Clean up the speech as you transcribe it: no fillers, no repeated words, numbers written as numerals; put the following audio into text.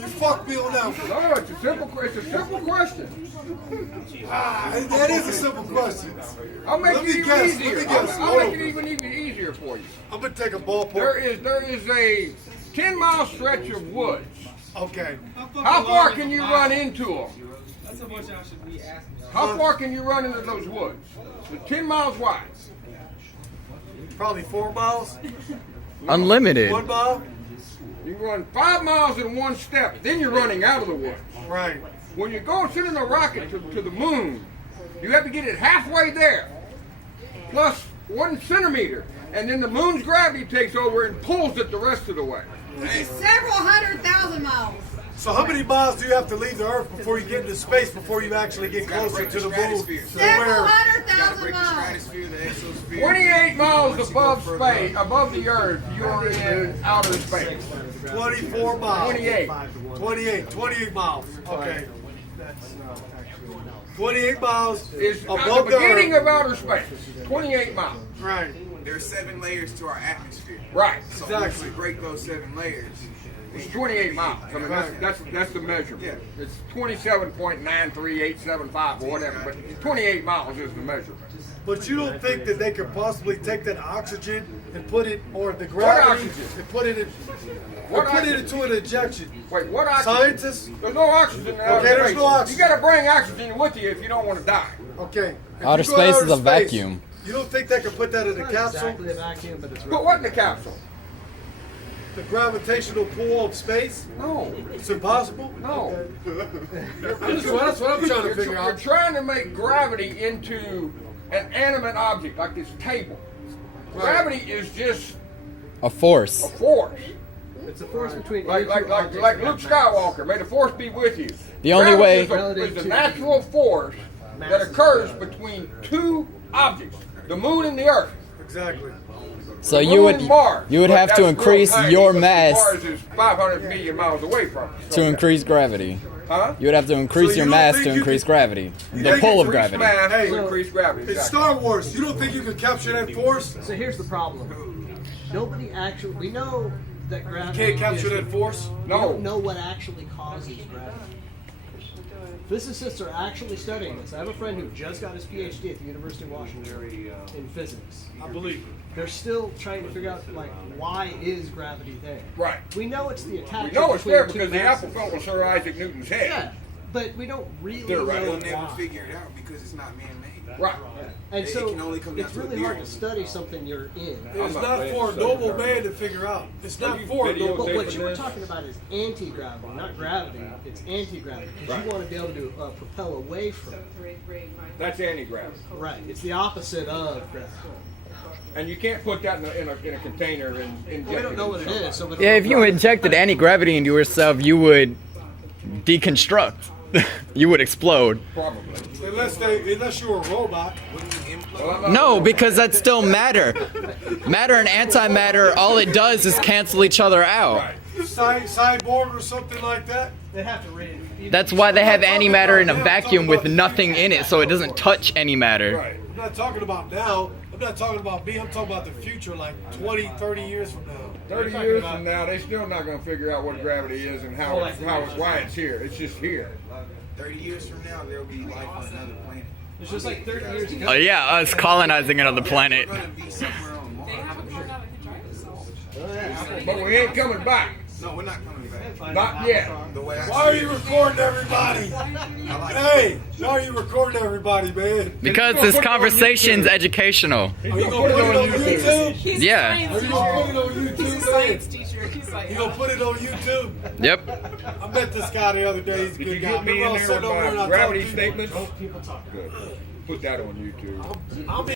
you fucked me on that one. No, it's a simple question. That is a simple question. I'll make Let it me even guess, easier. let me guess. I'll make it even easier for you. I'm gonna take a ballpark. There is a 10-mile stretch of woods. Okay. How far can you run into them? That's how much I should be asking. How far can you run into those woods? They're 10 miles wide. Probably 4 miles. Unlimited. 1 mile. You can run 5 miles in one step, then you're running out of the woods. Right. When you go sending a rocket to the moon, you have to get it halfway there, plus 1 centimeter, and then the moon's gravity takes over and pulls it the rest of the way. Several 100,000 miles. So how many miles do you have to leave the Earth before you get into space, before you actually get closer to the moon? Several 100,000 miles. 28 miles above space, above the Earth, you're in outer space. 24 miles. 28. 28 miles. Okay. 28 miles Is at above the the beginning Earth. of outer space. 28 miles. Right. There are 7 layers to our atmosphere. Right. So Exactly. once we break those 7 layers, It's 28 miles. I mean, that's the measurement. Yeah. It's 27.93875 or whatever, but 28 miles is the measurement. But you don't think that they could possibly take that oxygen and put it, or the gravity, oxygen? and put it in, What or put it oxygen? into an injection? Wait, what oxygen? Scientists? There's no oxygen in outer Okay, there's space. no oxygen. You got to bring oxygen with you if you don't want to die. Okay. If Outer you go to space is a space, vacuum. You don't think they could put that in a capsule? Exactly a vacuum, but it's Put what in the capsule? The gravitational pull of space? No, It's impossible? no. That's what I'm trying to figure You're out. trying to make gravity into an animate object like this table. Gravity is just A force. a force. a force between Like Luke Skywalker. May the force be with you. The only way- Gravity is a natural force that occurs between 2 objects, the moon and the Earth. Exactly. So The you moon would and Mars. you would But have that's to real increase tiny your because mass Mars is 500 million miles away from us. to increase gravity. Huh? You would have to increase So your you don't mass think to you increase could- gravity. The think pull of it's gravity. Mass Hey, to increase gravity. It's exactly. Star Wars. You don't think you could capture that force? So here's the problem. Nobody actually, we know that gravity Can't capture is- that force? We No. don't know what actually causes gravity. Physicists are actually studying this. I have a friend who just got his PhD at the University of Washington in physics. I believe it. They're still trying to figure out, like, why is gravity there? Right. We know it's the We attachment know it's between there two because the masses. apple fell on Sir Isaac Newton's head. Yeah, but we don't really They're right. know they'll never why. figure it out because it's not man-made. Right. And It so can only come down it's to a really hard theory. to study something you're in. It's not not ready for a to normal study man to figure out. It's not you for a video normal But tape what of you were this? talking about is anti-gravity, not gravity. It's anti-gravity because you want to be able to propel away from it. That's anti-gravity. Right. It's the opposite of gravity. And you can't put that in a container and inject We don't know what it is. So we don't Yeah, know if you injected anti-gravity into yourself, you would deconstruct. You would explode. Probably. Unless you're a robot. Well, I'm not- No, because that's still matter. Matter and antimatter, all it does is cancel each other out. Right. Cyborg or something like that. They have to read. That's why they have antimatter in a vacuum with nothing in it, so it doesn't touch any matter. Right. I'm not talking about now. I'm not talking about me. I'm talking about the future, like 20, 30 years from now. 30 years from now, they're still not going to figure out what gravity is and why it's here. It's just here. 30 years from now, there will be life on another planet. It's just like 30 years ago. Oh yeah, us colonizing another planet. We're going to be somewhere on Mars. They haven't found out it can drive itself. But we ain't coming back. No, we're not coming back. Not yet. The way I Why are see you it, recording everybody? I like Hey, why are you recording everybody, man? Because this conversation's educational. Are you gonna put it on YouTube? He's Yeah. a Are science you teacher. gonna put it on He's a YouTube, man? science teacher. He's like, You gonna put it on YouTube? Yep. I met this guy the other day. He's a Did good you guy. get me Remember I in was there sitting over there and I with my talked gravity to you? statements? Put that on YouTube. I'm